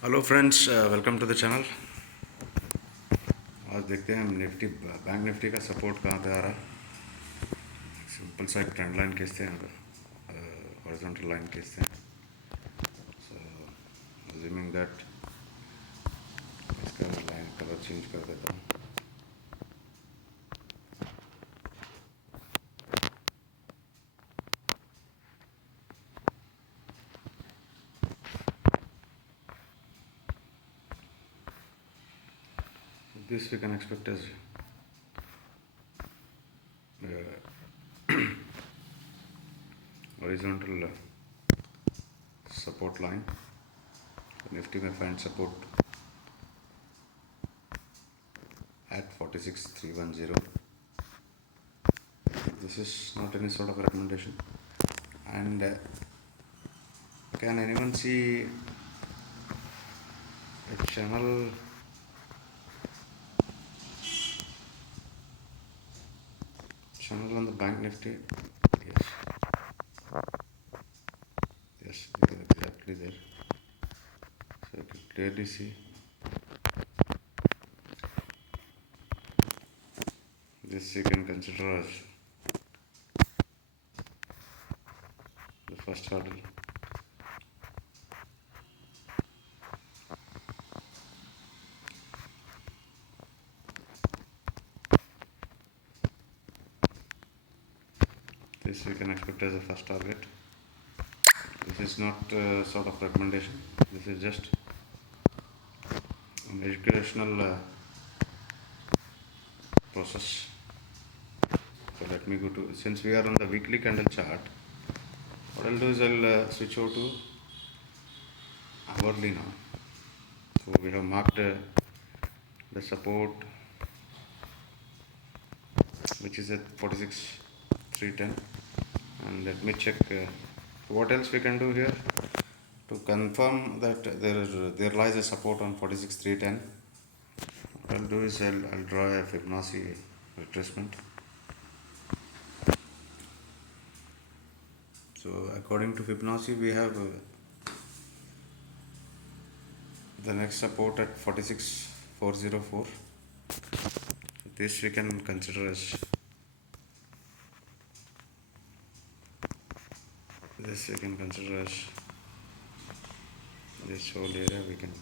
Hello friends, welcome to the channel. आज देखते हैं हम निफ्टी बैंक निफ्टी का सपोर्ट कहाँ पे आ रहा है। सिंपल सा एक ट्रेंड लाइन खींचते हैं, हॉरिजॉन्टल लाइन खींचते हैं। सो अज्यूमिंग दैट इसका लाइन कलर चेंज कर देता हूँ। This we can expect as horizontal support line. Nifty may find support at 46,310. This is not any sort of recommendation. And can anyone see a channel on the bank nifty? Yes, yes, it is exactly there. So you can clearly see this. You can consider as the first hurdle. This we can expect as a first target. This is not sort of recommendation. This is just an educational process. So let me go to, since we are on the weekly candle chart, what I'll do is I'll switch over to hourly now. So we have marked the support, which is at 46,310, and let me check what else we can do here to confirm that there lies a support on 46,310. What I'll do is I'll draw a Fibonacci retracement. So according to Fibonacci, we have the next support at 46,404. So this we can consider as this whole area we can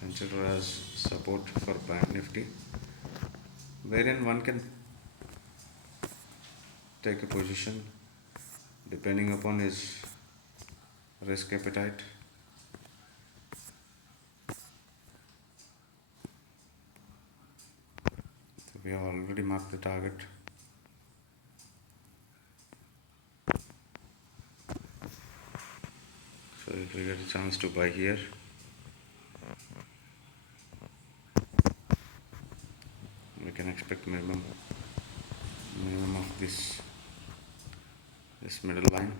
consider as support for Bank Nifty, wherein one can take a position depending upon his risk appetite. So we have already marked the target. So if we get a chance to buy here, we can expect minimum of this middle line.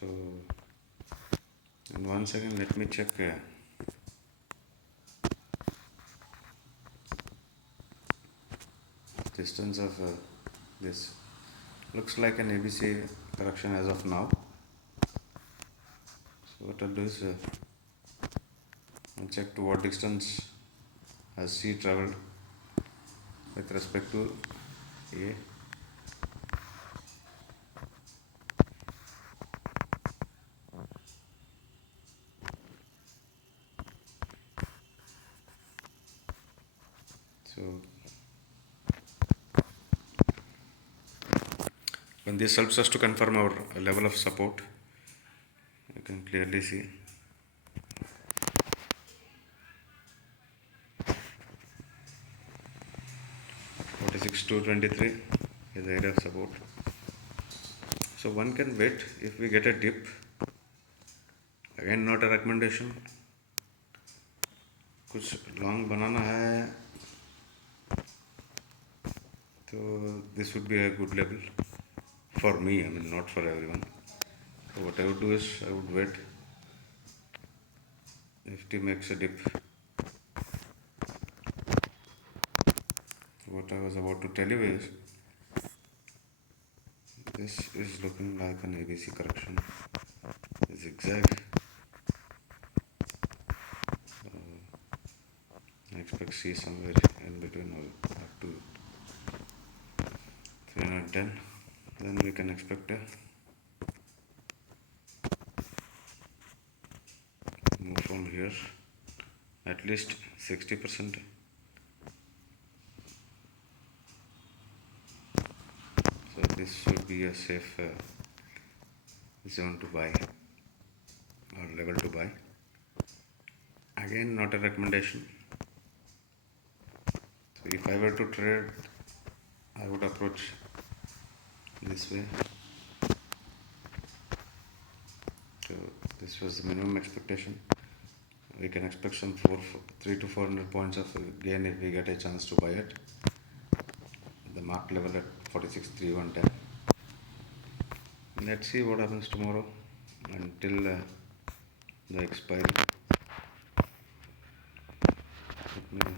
So, and once again let me check distance of this. Looks like an ABC correction as of now. So what I'll do is I'll check to what distance has C traveled with respect to A. So when this helps us to confirm our level of support, you can clearly see (46,223) is the area of support. So one can wait if we get a dip. Again, not a recommendation. कुछ long बनाना है तो this would be a good level for me. I mean, not for everyone. So what I would do is I would wait. If T makes a dip, what I was about to tell you is This is looking like an ABC correction, zigzag. I expect C somewhere in between or up to 310. Then we can expect a move from here at least 60%. So this should be a safe zone to buy or level to buy. Again, not a recommendation. So if I were to trade, I would approach this way. So this was the minimum expectation. We can expect some 3 to 400 points of gain if we get a chance to buy it. The mark level at 46,310. Let's see what happens tomorrow until the expiry. Let me